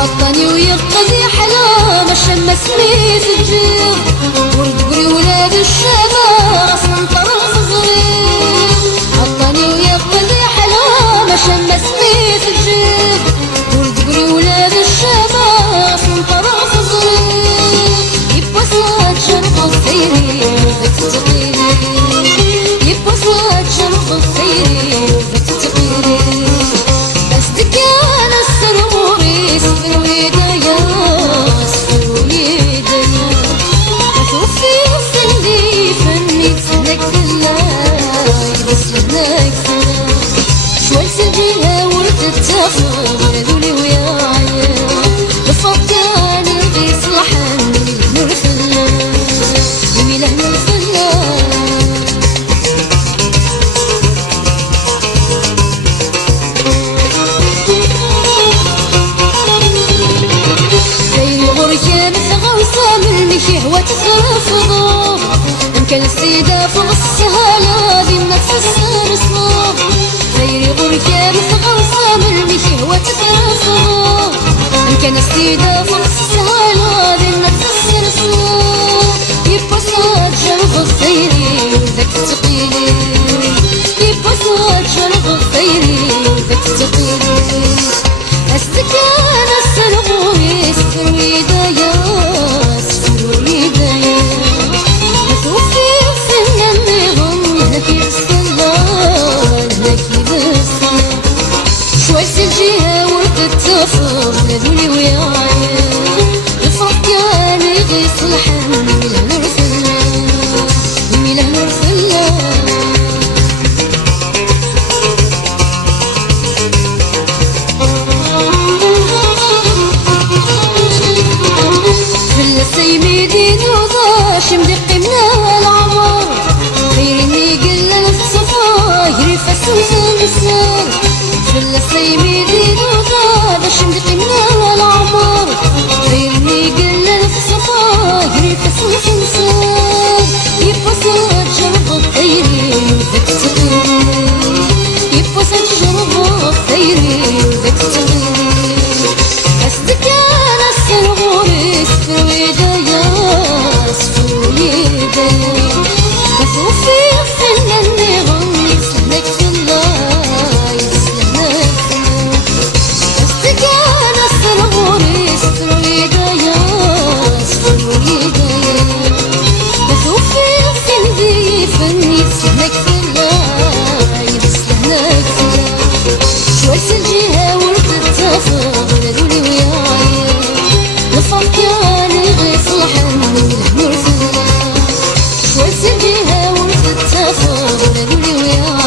عطاني ويبقى ذي حلا ما شمس لي سجير ورد بري ولاد الشمال راس طرف صغير. عطاني ويبقى ذي حلا ما شمس لي سجير ورد بري ولاد الشمال راس طرف صغير. يبقى صاد شرف الخيري وذاك التقيلي يبقى صاد شرف الخيري وذاك التقيلي. بس كان السروري سفر ويدايا سفر ويدايا توفي وفندي فني تسلك بالله يبسلك شوي سجيها ورد التافر ولادولي ويايا بفضاني غيس لحن نور خلان يميله نور خلان. يهوى تخرفضو إن كان السيدة فوق السهالة دي ما تفسر صنوب غيري غركة متغوصة مرميك يهوى تخرفضو إن كان السيدة فوق السهالة دي ما تفسر صنوب. يبقى صاد جرف الخيري وذاك التقيلي يبقى صاد جرف الخيري وذاك التقيلي. السكان السرغوي سفر ويدايا الجهة ورد التفر نادولي ويايا الفرح كان يغيص الحن يميله نور خلان يميله نور خلان. في السيميدين وضاش مدقي منها العمر غيرني قلنا في صفاه يرفس وزنسان. في السيميدين وضاش باش مدقي منها العمر غيرني قلنا في صفاه يرفس وزنسان. يبقى صاد شرب الطيري وذاك التقيلي يبقى صاد شرب الطيري وذاك التقيلي. أصدقانا السرغوري سفر ويدايا سفر ويدايا بفوفي فنان يغني يسلك في الله يسلك في الله. أصدقانا السرغوري سفر ويدايا سفر ويدايا بفوفي فنان فني يسلك في الله يسلك في الله. شوي سجيها ورد التفر ولادولي ويايا الفرح كان يغيص الحن يميله نور خلان. شوي سجيها ورد التفر ولادولي ويايا